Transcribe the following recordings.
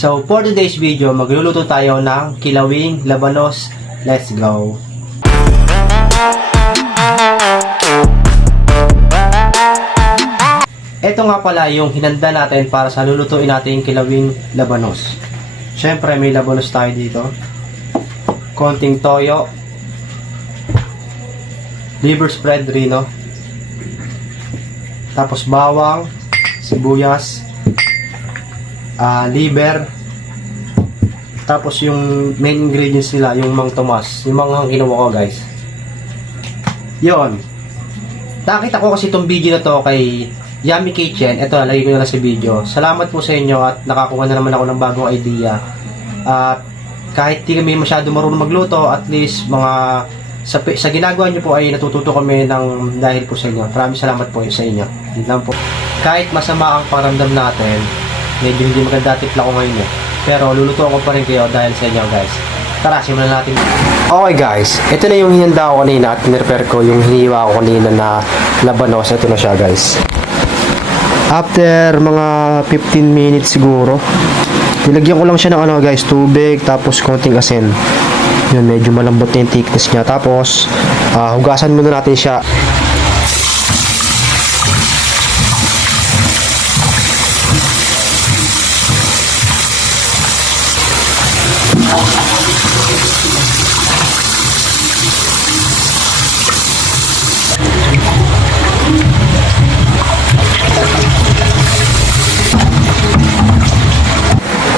So, for today's video, magluluto tayo ng kilawing labanos. Let's go! Ito nga pala yung hinanda natin para sa lulutuin natin yung kilawing labanos. Siyempre, may labanos tayo dito. Konting toyo. Liver spread rino. Tapos bawang, sibuyas, liver. Tapos yung main ingredients nila, yung Mang Tomas. Yung mga ginawa ko, guys. Yon. Nakita ko kasi itong video na to kay Yummy Kitchen. Ito, lagay ko na lang sa video. Salamat po sa inyo at nakakuha na naman ako ng bagong idea. At kahit di kami masyado marunong magluto, at least mga sa ginagawa nyo po ay natututo kami ng dahil po sa inyo. Maraming salamat po sa inyo. Yun lang po. Kahit masama ang paramdam natin, medyo hindi maganda tipla ko ngayon pero luluto ko pa rin kayo dahil sa inyo, guys. Tara, simulan natin. Okay, guys, ito na yung hinanda ko kanina at pinrepare ko yung hiniwa ko kanina na labanos. Ito na siya, guys. After mga 15 minutes siguro, nilagyan ko lang siya ng guys, tubig, tapos konting asin. Yun, medyo malambot na yung thickness niya. Tapos, hugasan muna natin siya.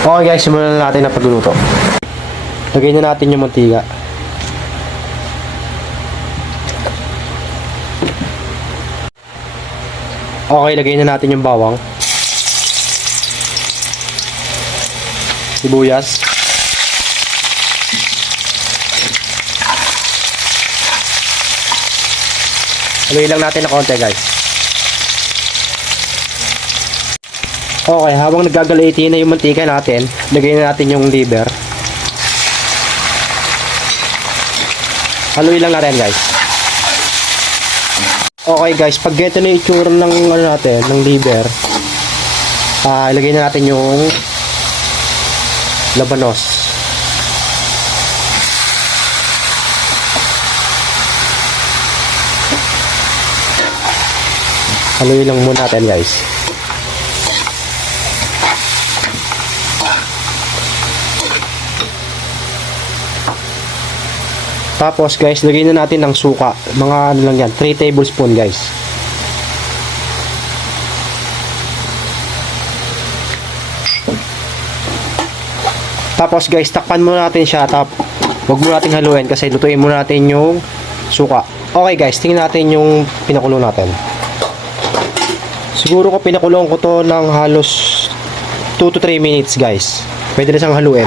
Okay, guys, simulan na natin ang pagluluto. Lagay na natin yung mantika. Okay, lagay na natin yung bawang. Sibuyas. Haluin lang natin na konti, guys. Okay, habang nagagalaiti na yung mantika natin, lagay na natin yung liver. Haluin lang natin, guys. Okay, guys, pag ganito na yung itsura ng natin, ng liver, ilagay na natin yung labanos. Haluin lang muna natin, guys. Tapos, guys, lagay na natin ng suka. Mga ano lang yan, 3 tablespoon, guys. Tapos, guys, takpan muna natin siya. Huwag muna natin haluin kasi lutuin muna natin yung suka. Okay, guys, tingnan natin yung pinakulo natin. Siguro ko pinakulong ko to ng halos 2 to 3 minutes, guys. Pwede na siyang haluin.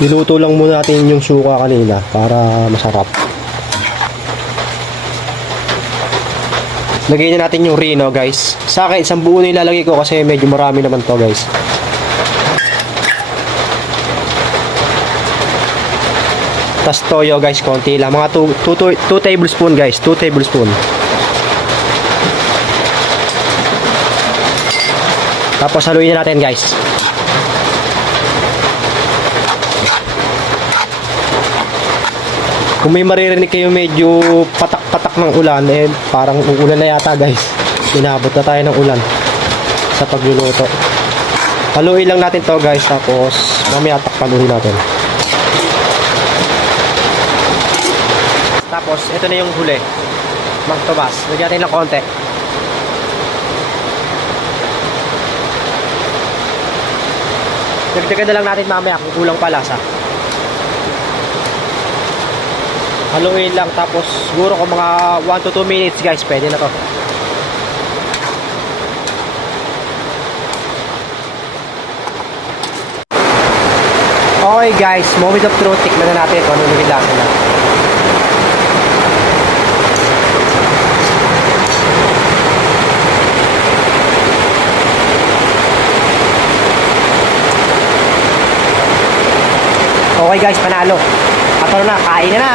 Niluto lang muna natin yung suka kanina para masarap. Lagay na natin yung rino, guys. Sa akin, isang buo na ilalagay ko kasi medyo marami naman to, guys. Tapos toyo, guys, konti lang. Mga 2 tablespoon, guys. 2 tablespoon. Tapos haluin na natin, guys. Kung may maririnig kayo medyo patak-patak ng ulan, parang uulan na yata, guys. Inabot na tayo ng ulan sa pagluluto. Haluin lang natin to, guys, tapos mamaya takpan natin. Tapos ito na yung huli, Mang Tomas. Lagyan natin ng konti. Dagdagan na lang natin mamaya kung kulang pa lasa. Haluin lang, tapos siguro kung mga 1 to 2 minutes, guys, pwede na to. Okay, guys, moment of truth. Tikman na natin kung ano yung lasa na. Okay, guys, panalo. At ano na, kain na na.